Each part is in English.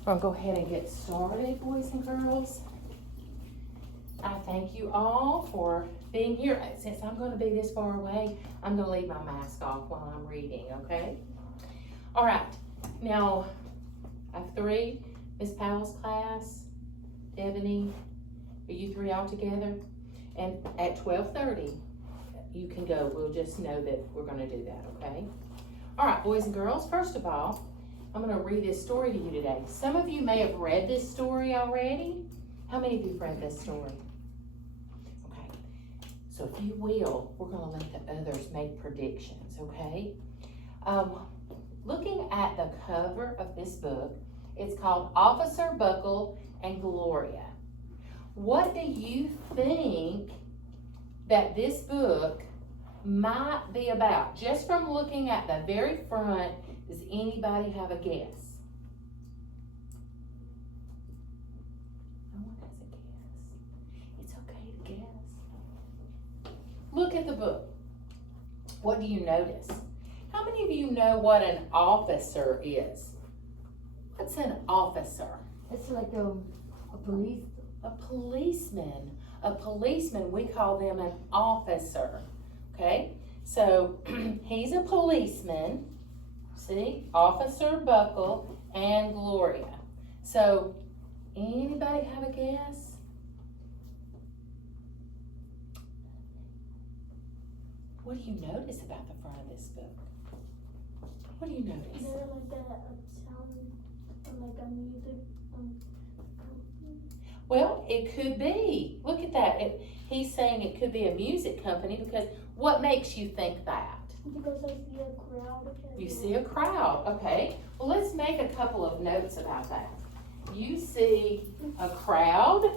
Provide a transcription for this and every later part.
We're gonna go ahead and get started, boys and girls. I thank you all for being here. Since I'm gonna be this far away, I'm gonna leave my mask off while I'm reading, okay? All right, now, I have three, Miss Powell's class, Ebony, are you three all together? And at 12:30, you can go. We'll just know that we're gonna do that, okay? All right, boys and girls, first of all, I'm gonna read this story to you today. Some of you may have read this story already. How many of you have read this story? Okay, so if you will, we're gonna let the others make predictions, okay? Looking at the cover of this book, it's called Officer Buckle and Gloria. What do you think that this book might be about? Just from looking at the very front, does anybody have a guess? No one has a guess. It's okay to guess. Look at the book. What do you notice? How many of you know what an officer is? What's an officer? It's like a police. A policeman. A policeman, we call them an officer. Okay? So he's a policeman. See? Officer Buckle and Gloria. So anybody have a guess? What do you notice about the front of this book? What do you notice? Is there like a sound or like a music? Well, it could be. Look at that. He's saying it could be a music company because what makes you think that? Because I see a crowd. You see a crowd. Okay. Well, let's make a couple of notes about that. You see a crowd.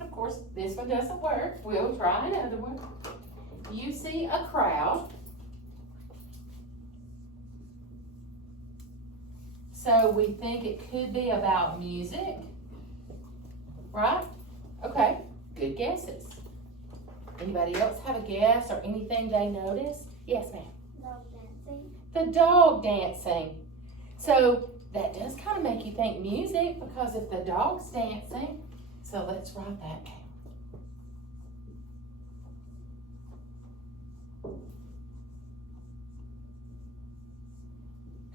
Of course, this one doesn't work. We'll try another one. You see a crowd. So we think it could be about music, right? Okay, good guesses. Anybody else have a guess or anything they notice? Yes, ma'am. Dog dancing. The dog dancing. So that does kind of make you think music because if the dog's dancing, so let's write that down.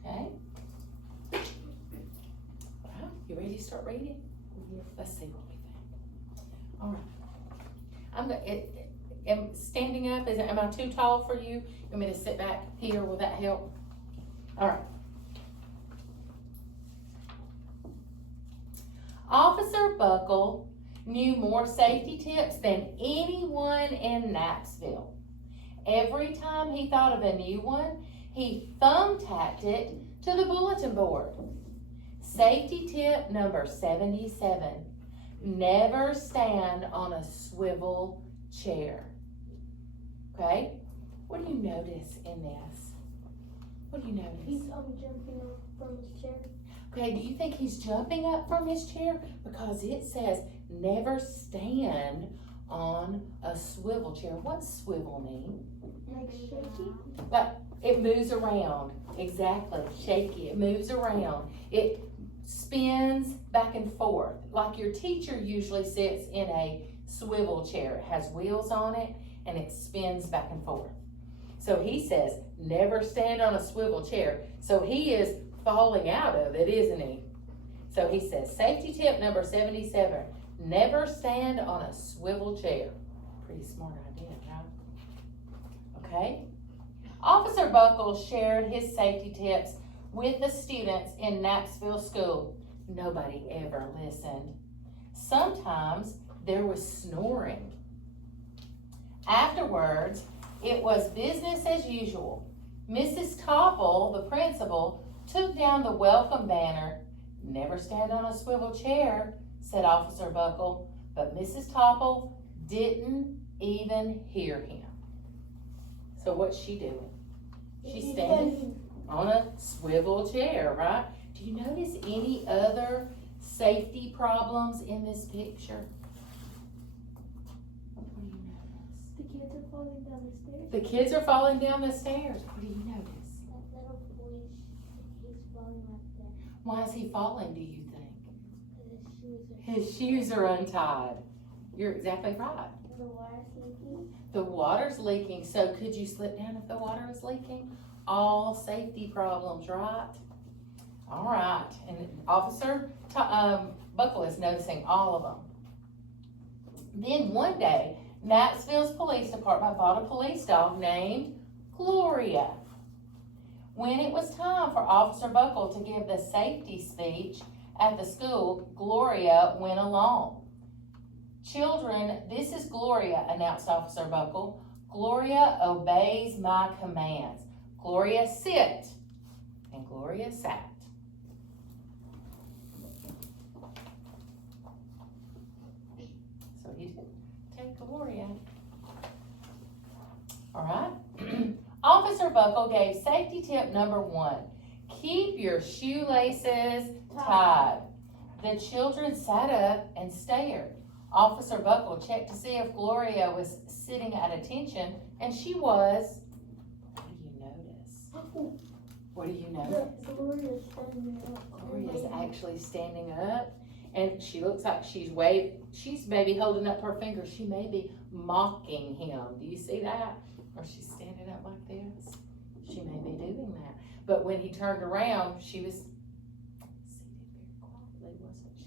Okay. You ready to start reading? Let's see what we think. All right. Am standing up, am I too tall for you? You want me to sit back here? Will that help? All right. Officer Buckle knew more safety tips than anyone in Knoxville. Every time he thought of a new one, he thumbtacked it to the bulletin board. Safety tip number 77, never stand on a swivel chair. Okay, what do you notice in this? What do you notice? He's jumping up from his chair. Okay, do you think he's jumping up from his chair? Because it says never stand on a swivel chair. What's swivel mean? Like shaky? Like it moves around. Exactly, shaky. It moves around. It spins back and forth. Like your teacher usually sits in a swivel chair. It has wheels on it and it spins back and forth. So he says, never stand on a swivel chair. So he is falling out of it, isn't he? So he says, safety tip number 77, never stand on a swivel chair. Pretty smart idea, right? Okay. Officer Buckle shared his safety tips with the students in Knoxville School. Nobody ever listened. Sometimes there was snoring. Afterwards, it was business as usual. Mrs. Topple, the principal, took down the welcome banner. Never stand on a swivel chair, said Officer Buckle, but Mrs. Topple didn't even hear him. So what's she doing? She's standing on a swivel chair, right? Do you notice any other safety problems in this picture? What do you notice? The kids are falling down the stairs. The kids are falling down the stairs. What do you notice? That little boy. Why is he falling, do you think? His shoes His shoes are untied. You're exactly right. the water's leaking. The water's leaking, so could you slip down if the water is leaking? All safety problems, right? All right, and Officer Buckle is noticing all of them. Then one day, Knoxville's police department bought a police dog named Gloria. When it was time for Officer Buckle to give the safety speech at the school, Gloria went along. Children, this is Gloria, announced Officer Buckle. Gloria obeys my commands. Gloria, sit. And Gloria sat. So he did take Gloria. All right. Officer Buckle gave safety tip number 1. Keep your shoelaces tied. The children sat up and stared. Officer Buckle checked to see if Gloria was sitting at attention, and she was. What do you notice? What do you notice? Gloria's standing up. Gloria's actually standing up, and she looks like she's maybe holding up her finger. She may be mocking him. Do you see that? Or she's standing up like this. She may be doing that. But when he turned around, she was seated very quietly, wasn't she?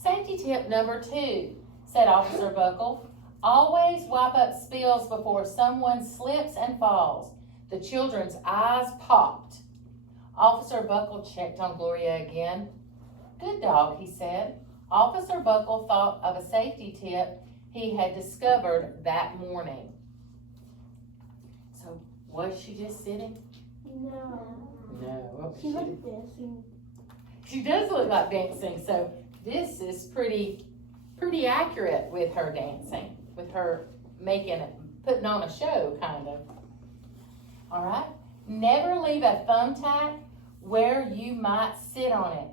Safety tip number 2, said Officer Buckle. Always wipe up spills before someone slips and falls. The children's eyes popped. Officer Buckle checked on Gloria again. Good dog, he said. Officer Buckle thought of a safety tip he had discovered that morning. So, was she just sitting? No. No. She was dancing. She does look like dancing, so this is pretty accurate with her dancing, with her putting on a show, kind of. All right. Never leave a thumbtack where you might sit on it.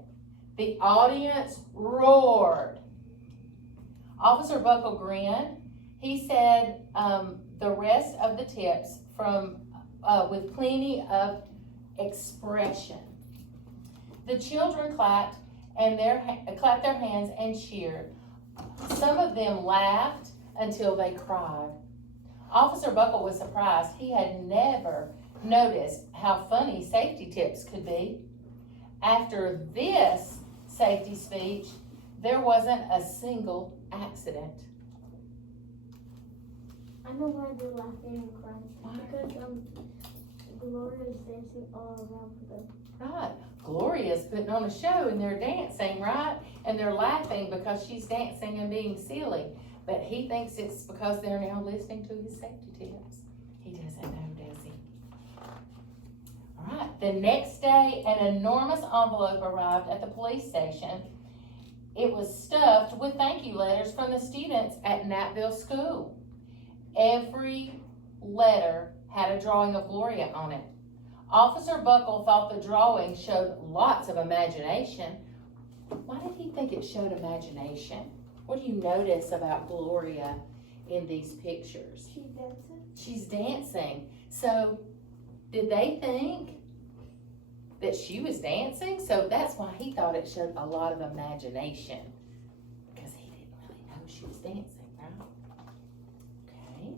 The audience roared. Officer Buckle grinned. He said the rest of the tips with plenty of expression. The children clapped their hands and cheered. Some of them laughed until they cried. Officer Buckle was surprised. He had never noticed how funny safety tips could be. After this safety speech, there wasn't a single accident. I know why they're laughing and crying. Because Gloria's dancing all around them. Right. Gloria's putting on a show and they're dancing, right? And they're laughing because she's dancing and being silly. But he thinks it's because they're now listening to his safety tips. He doesn't know, does he? All right. The next day, an enormous envelope arrived at the police station. It was stuffed with thank you letters from the students at Knighttville School. Every letter had a drawing of Gloria on it. Officer Buckle thought the drawing showed lots of imagination. Why did he think it showed imagination? What do you notice about Gloria in these pictures? She's dancing. She's dancing. So, did they think that she was dancing? So that's why he thought it showed a lot of imagination. Because he didn't really know she was dancing, right? Okay.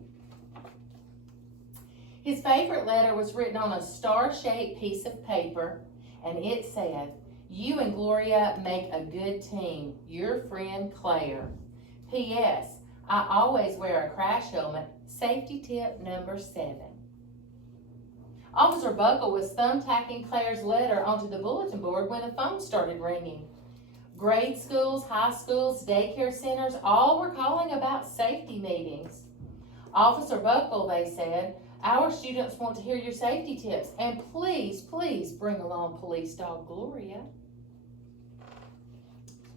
His favorite letter was written on a star-shaped piece of paper, and it said, "You and Gloria make a good team. Your friend Claire. P.S. I always wear a crash helmet. Safety tip number 7. Officer Buckle was thumbtacking Claire's letter onto the bulletin board when the phone started ringing. Grade schools, high schools, daycare centers, all were calling about safety meetings. Officer Buckle, they said, our students want to hear your safety tips, and please, please bring along police dog Gloria.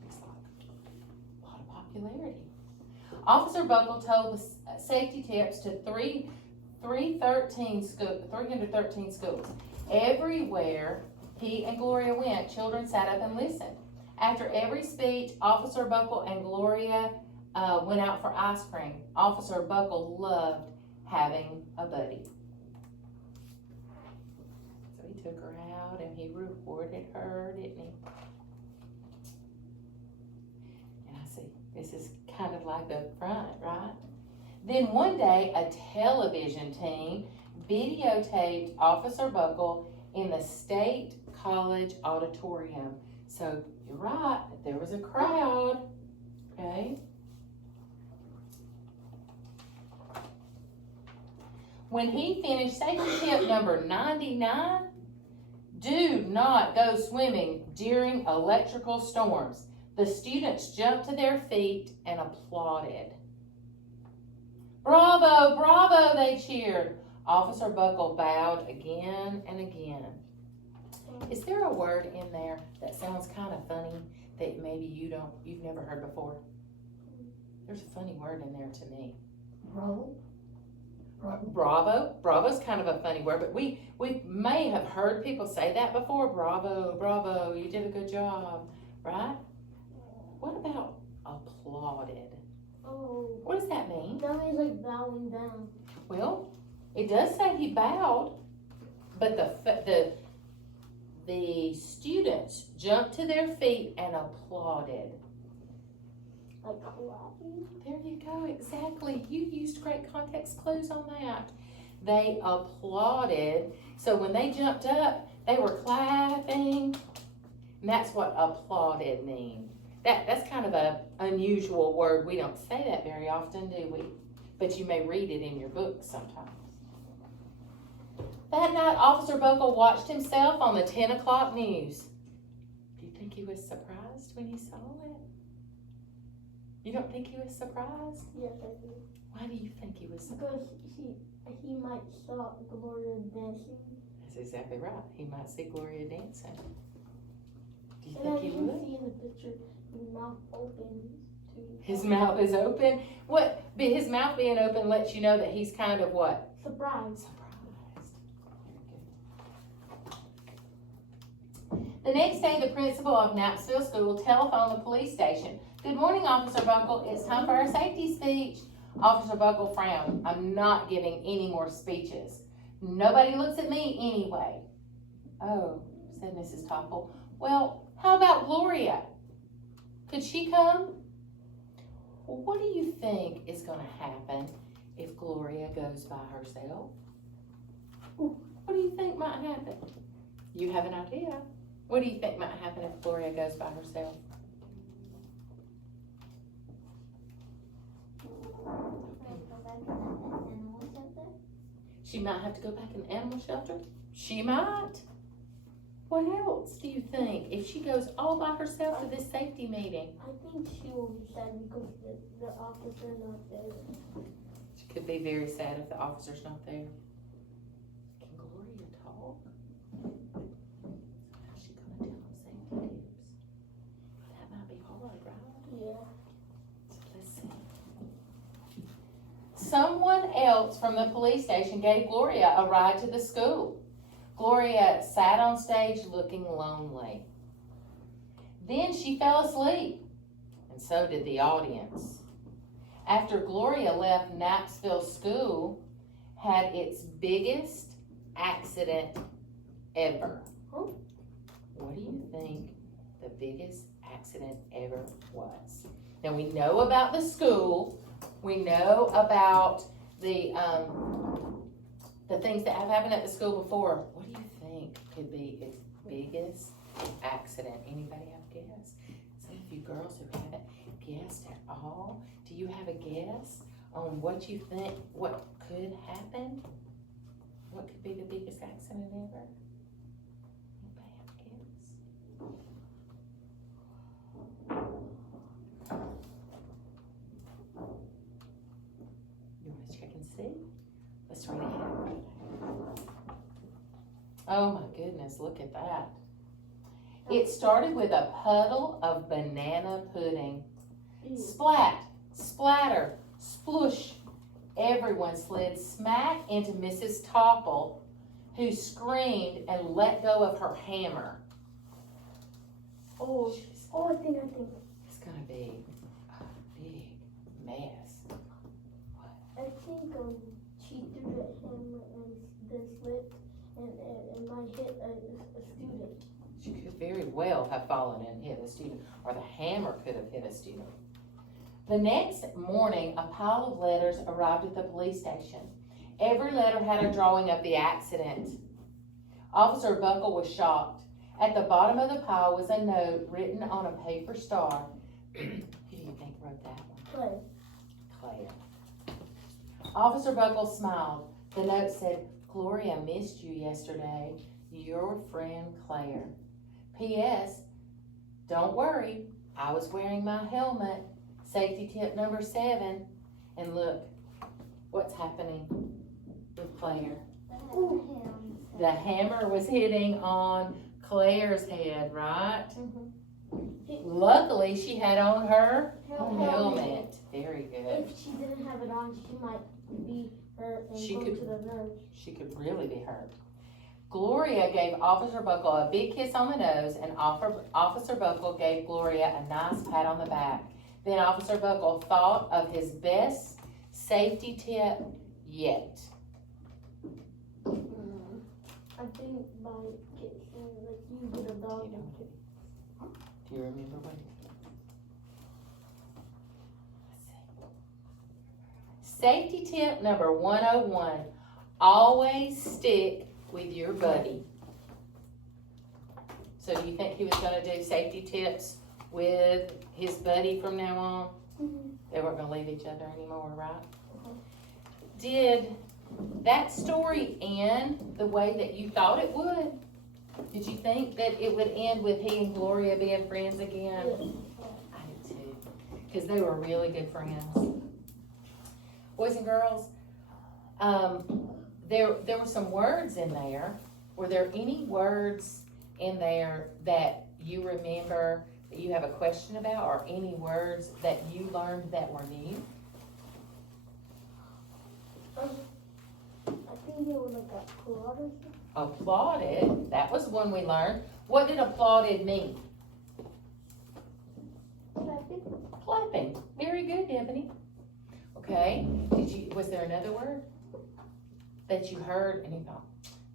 Looks like a lot of popularity. Officer Buckle told the safety tips to 313 schools. Everywhere he and Gloria went, children sat up and listened. After every speech, Officer Buckle and Gloria went out for ice cream. Officer Buckle loved having a buddy. So he took her out and he rewarded her, didn't he? And I see, this is kind of like the front, right? Then one day, a television team videotaped Officer Buckle in the State College auditorium. So you're right, there was a crowd, okay? When he finished safety tip number 99, do not go swimming during electrical storms. The students jumped to their feet and applauded. Bravo, bravo, they cheered. Officer Buckle bowed again and again. Is there a word in there that sounds kind of funny that maybe you've never heard before? There's a funny word in there to me. Bravo. Bravo. Bravo's kind of a funny word, but we may have heard people say that before. Bravo, bravo, you did a good job, right? What about applauded? Oh. What does that mean? That means like bowing down. Well, it does say he bowed, but the students jumped to their feet and applauded. Like clapping. There you go, exactly. You used great context clues on that. They applauded. So when they jumped up, they were clapping. And that's what applauded means. That's kind of an unusual word. We don't say that very often, do we? But you may read it in your book sometimes. That night, Officer Buckle watched himself on the 10 o'clock news. Do you think he was surprised when he saw it? You don't think he was surprised? Yes, I do. Why do you think he was surprised? Because he might saw Gloria dancing. That's exactly right. He might see Gloria dancing. Do you And think as he you can would? see in the picture, his mouth open too. His mouth is open. What? His mouth being open lets you know that he's kind of what? Surprise. Surprised. The next day, the principal of Knapsville School telephoned the police station. Good morning, Officer Buckle. It's time for our safety speech. Officer Buckle frowned. I'm not giving any more speeches. Nobody looks at me anyway. Oh, said Mrs. Topple. Well, how about Gloria? Could she come? Well, what do you think is going to happen if Gloria goes by herself? What do you think might happen? You have an idea. What do you think might happen if Gloria goes by herself? She might have to go back in the animal shelter. She might. What else do you think if she goes all by herself to this safety meeting? I think she will be sad because the officer not there. She could be very sad if the officer's not there. Can Gloria talk? How's she gonna tell them safety tips? That might be hard, right? Yeah. So let's see. Someone else from the police station gave Gloria a ride to the school. Gloria sat on stage looking lonely. Then she fell asleep, and so did the audience. After Gloria left, Knapsville School had its biggest accident ever. What do you think the biggest accident ever was? Now we know about the school. We know about the things that have happened at the school before. What do you think could be its biggest accident? Anybody have a guess? Some of you girls who haven't guessed at all, do you have a guess on what you think, what could happen? What could be the biggest accident ever? Anybody have a guess? You want to check and see? Let's try it again. Oh my goodness, look at that. It started with a puddle of banana pudding. Splat, splatter, splush. Everyone slid smack into Mrs. Topple, who screamed and let go of her hammer. Oh, I think. It's gonna be a big mess. I think she threw the hammer and then slipped and and might hit a student. She could very well have fallen and hit a student, or the hammer could have hit a student. The next morning, a pile of letters arrived at the police station. Every letter had a drawing of the accident. Officer Buckle was shocked. At the bottom of the pile was a note written on a paper star. Who do you think wrote that one? Claire. Officer Buckle smiled. The note said, "Gloria missed you yesterday. Your friend Claire. P.S. Don't worry, I was wearing my helmet. Safety tip number 7. And look, what's happening with Claire? The hammer was hitting on Claire's head, right? Luckily, she had on her helmet. Very good. If she didn't have it on, she might be hurt and She go could- to the nurse. She could really be hurt. Gloria gave Officer Buckle a big kiss on the nose, and Officer Buckle gave Gloria a nice pat on the back. Then Officer Buckle thought of his best safety tip yet. I think by like you would have done. Do you remember what? Safety tip number 101, always stick with your buddy. So do you think he was gonna do safety tips with his buddy from now on? They weren't gonna leave each other anymore, right? Did that story end the way that you thought it would? Did you think that it would end with he and Gloria being friends again? I did too, because they were really good friends. Boys and girls, there were some words in there. Were there any words in there that you remember that you have a question about, or any words that you learned that were new? I think it was like applauded. Applauded, that was one we learned. What did applauded mean? Clapping. Very good, Ebony. Okay, was there another word that you heard and you thought,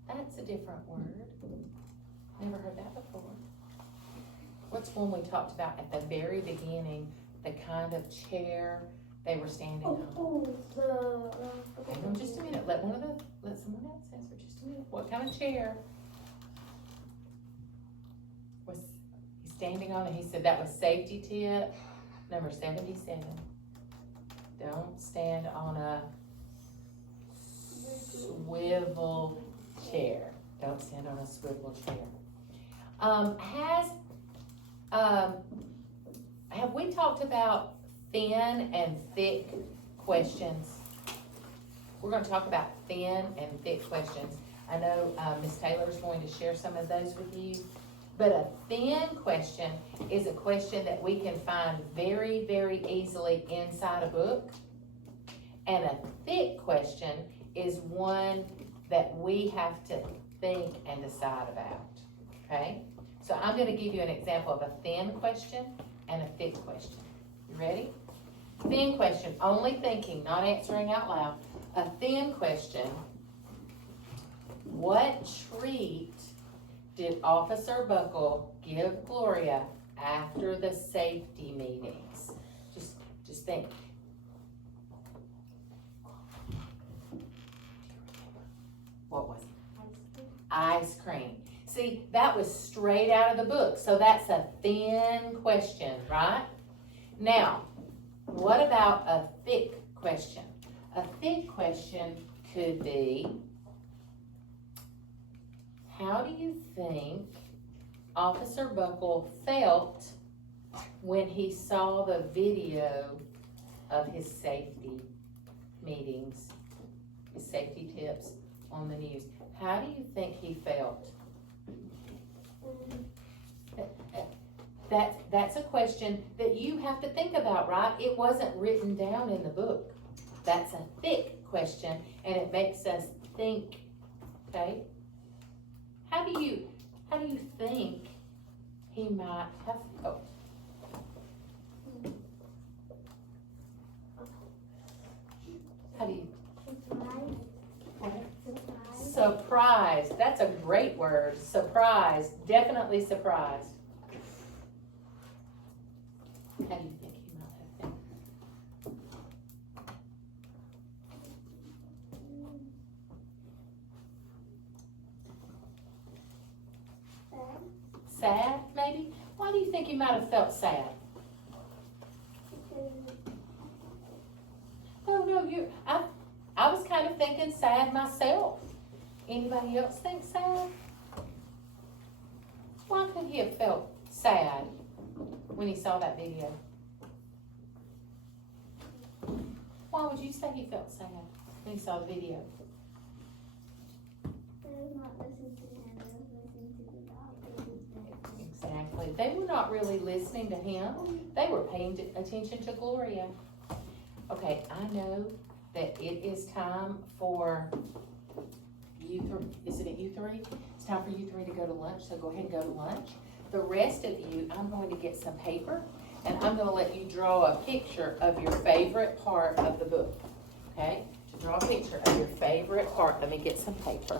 that's a different word? Never heard that before. What's one we talked about at the very beginning, the kind of chair they were standing on? Hang on just a minute, let someone else answer just a minute. What kind of chair was he standing on? And he said that was safety tip number 77. Don't stand on a swivel chair. Don't stand on a swivel chair. Have we talked about thin and thick questions? We're going to talk about thin and thick questions. I know Ms. Taylor's going to share some of those with you. But a thin question is a question that we can find very, very easily inside a book. And a thick question is one that we have to think and decide about, okay? So I'm gonna give you an example of a thin question and a thick question. You ready? Thin question, only thinking, not answering out loud. A thin question, what treat did Officer Buckle give Gloria after the safety meetings? Just think. What was it? Ice cream. See, that was straight out of the book, so that's a thin question, right? Now, what about a thick question? A thick question could be, how do you think Officer Buckle felt when he saw the video of his safety meetings, his safety tips on the news? How do you think he felt? That's a question that you have to think about, right? It wasn't written down in the book. That's a thick question, and it makes us think, okay? How do you think he might have felt? How do you? Surprised. That's a great word. Surprised. Definitely surprised. How do you think he might have been? Sad, maybe? Why do you think he might have felt sad? No, I was kind of thinking sad myself. Anybody else think sad? Why could he have felt sad when he saw that video? Why would you say he felt sad when he saw the video? Exactly. They were not really listening to him. They were paying attention to Gloria. Okay, I know that it is time for you three. Is it at you three? It's time for you three to go to lunch, so go ahead and go to lunch. The rest of you, I'm going to get some paper, and I'm going to let you draw a picture of your favorite part of the book. Okay? To draw a picture of your favorite part, let me get some paper.